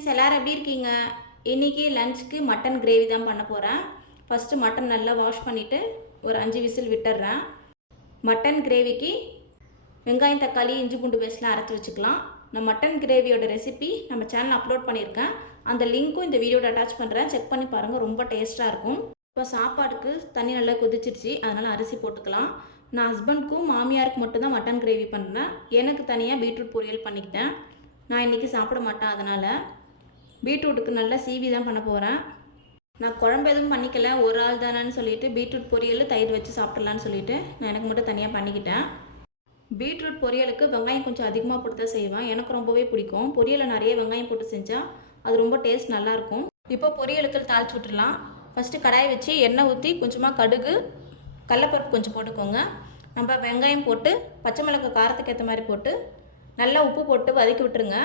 Friends, எல்லோரும் எப்படி இருக்கீங்க? இன்றைக்கி லஞ்சுக்கு மட்டன் கிரேவி தான் பண்ண போகிறேன். ஃபஸ்ட்டு மட்டன் நல்லா வாஷ் பண்ணிவிட்டு ஒரு 5 விசில் விட்டுடுறேன். மட்டன் கிரேவிக்கு வெங்காயம், தக்காளி, இஞ்சி பூண்டு பேஸ்ட்லாம் அரைச்சி வச்சுக்கலாம். நான் மட்டன் கிரேவியோட ரெசிபி நம்ம சேனல் அப்லோட் பண்ணியிருக்கேன். அந்த லிங்க்கும் இந்த வீடியோட அட்டாச் பண்ணுறேன். செக் பண்ணி பாருங்கள், ரொம்ப டேஸ்ட்டாக இருக்கும். இப்போ சாப்பாடுக்கு தண்ணி நல்லா கொதிச்சிருச்சு, அதனால் அரிசி போட்டுக்கலாம். நான் ஹஸ்பண்ட்க்கும் மாமியாருக்கு மட்டும்தான் மட்டன் கிரேவி பண்ணுறேன். எனக்கு தனியாக பீட்ரூட் பொரியல் பண்ணிக்கிட்டேன். நான் இன்றைக்கி சாப்பிட மாட்டேன், அதனால் பீட்ரூட்டுக்கு நல்லா சீவி தான் பண்ண போகிறேன். நான் குழம்பு எதுவும் பண்ணிக்கல, ஒரு ஆள் தானேன்னு சொல்லிவிட்டு பீட்ரூட் பொரியல் தயிர் வச்சு சாப்பிட்லான்னு சொல்லிவிட்டு நான் எனக்கு மட்டும் தனியாக பண்ணிக்கிட்டேன். பீட்ரூட் பொரியலுக்கு வெங்காயம் கொஞ்சம் அதிகமாக போட்டு தான் செய்வேன். எனக்கு ரொம்பவே பிடிக்கும். பொரியலில் நிறைய வெங்காயம் போட்டு செஞ்சால் அது ரொம்ப டேஸ்ட் நல்லாயிருக்கும். இப்போ பொரியலுக்கு தாளிச்சு விட்டுடலாம். ஃபஸ்ட்டு கடாயை வச்சு எண்ணெய் ஊற்றி கொஞ்சமாக கடுகு, கடலப்பருப்பு கொஞ்சம் போட்டுக்கோங்க. நம்ம வெங்காயம் போட்டு பச்சை மிளகாய் காரத்துக்கு ஏற்ற மாதிரி போட்டு நல்லா உப்பு போட்டு வதக்கி விட்டுருங்க.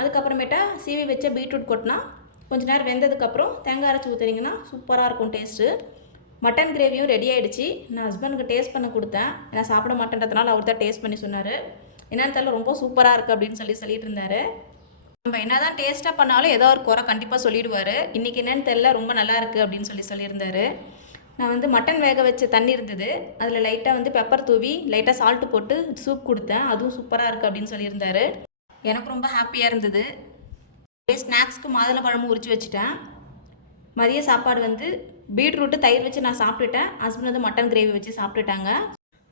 அதுக்கப்புறமேட்டா சீவி வச்ச பீட்ரூட் கொட்டினா கொஞ்சம் நேரம் வெந்ததுக்கப்புறம் தேங்காய் அரைச்சி ஊற்றுறீங்கன்னா சூப்பராக இருக்கும் டேஸ்ட்டு. மட்டன் கிரேவியும் ரெடி ஆகிடுச்சு. நான் ஹஸ்பண்டுக்கு டேஸ்ட் பண்ண கொடுத்தேன். நான் சாப்பிட மாட்டேன்றதுனால அவர் தான் டேஸ்ட் பண்ணி சொன்னார். என்னென்னு தெரியல, ரொம்ப சூப்பராக இருக்குது அப்படின்னு சொல்லிட்டு இருந்தார். நம்ம என்ன தான் டேஸ்ட்டாக பண்ணாலும் ஏதோ ஒரு குறை கண்டிப்பாக சொல்லிவிடுவார். இன்றைக்கி என்னென்னு தெரியல, ரொம்ப நல்லா இருக்குது அப்படின்னு சொல்லியிருந்தார். நான் மட்டன் வேக வச்ச தண்ணி இருந்தது, அதில் லைட்டாக பெப்பர் தூவி லைட்டாக சால்ட்டு போட்டு சூப் கொடுத்தேன். அதுவும் சூப்பராக இருக்குது அப்படின்னு சொல்லியிருந்தார். எனக்கு ரொம்ப ஹாப்பியாக இருந்தது. ஸ்நாக்ஸ்க்கு மாதுளம்பழமும் உரிச்சு வச்சுட்டேன். மதிய சாப்பாடு பீட்ரூட்டு தயிர் வச்சு நான் சாப்பிட்டுட்டேன். ஹஸ்பண்ட் மட்டன் கிரேவி வச்சு சாப்பிட்டுட்டாங்க.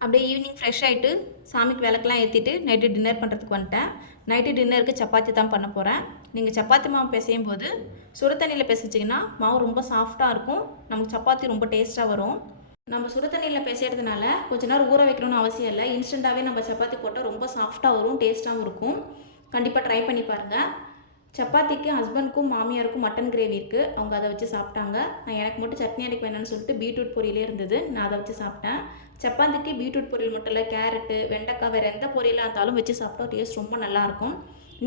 அப்படியே ஈவினிங் ஃப்ரெஷ் ஆகிட்டு சாமிக்கு விளக்கெல்லாம் ஏற்றிட்டு நைட்டு டின்னர் பண்ணுறதுக்கு வந்துட்டேன். நைட்டு டின்னருக்கு சப்பாத்தி தான் பண்ண போகிறேன். நீங்கள் சப்பாத்தி மாவு பிசையும் போது சுடு தண்ணியில் பிசைச்சிங்கன்னா மாவு ரொம்ப சாஃப்டாக இருக்கும். நமக்கு சப்பாத்தி ரொம்ப டேஸ்ட்டாக வரும். நம்ம சுடு தண்ணியில் பிசைறதுனால கொஞ்ச நேரம் ஊற வைக்கணும்னு அவசியம் இல்லை. இன்ஸ்டண்ட்டாகவே நம்ம சப்பாத்தி போட்டால் ரொம்ப சாஃப்டாக வரும், டேஸ்ட்டாகவும் இருக்கும். கண்டிப்பாக ட்ரை பண்ணி பாருங்கள். சப்பாத்திக்கு ஹஸ்பண்டுக்கும் மாமியாருக்கும் மட்டன் கிரேவி இருக்குது, அவங்க அதை வச்சு சாப்பிட்டாங்க. நான் எனக்கு மட்டும் சட்னி அரைக்க வேணும்னு சொல்லிட்டு பீட்ரூட் பொரியலே இருந்தது, நான் அதை வச்சு சாப்பிட்டேன். சப்பாத்திக்கு பீட்ரூட் பொரியல் மட்டும் இல்லை, கேரட்டு, வெண்டைக்காய், வேறு எந்த பொரியலாக இருந்தாலும் வச்சு சாப்பிட்டா டேஸ்ட் ரொம்ப நல்லாயிருக்கும்.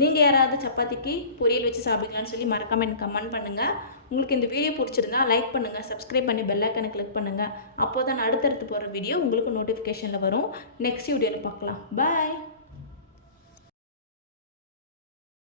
நீங்கள் யாராவது சப்பாத்திக்கு பொரியல் வச்சு சாப்பிடுங்களான்னு சொல்லி மறக்காமல் எனக்கு கமெண்ட் பண்ணுங்கள். உங்களுக்கு இந்த வீடியோ பிடிச்சிருந்தா லைக் பண்ணுங்கள், சப்ஸ்கிரைப் பண்ணி பெல் ஐக்கானை கிளிக் பண்ணுங்கள். அப்போ தான் அடுத்தடுத்து போகிற வீடியோ உங்களுக்கு நோட்டிஃபிகேஷனில் வரும். நெக்ஸ்ட் வீடியோவில் பார்க்கலாம். பாய்.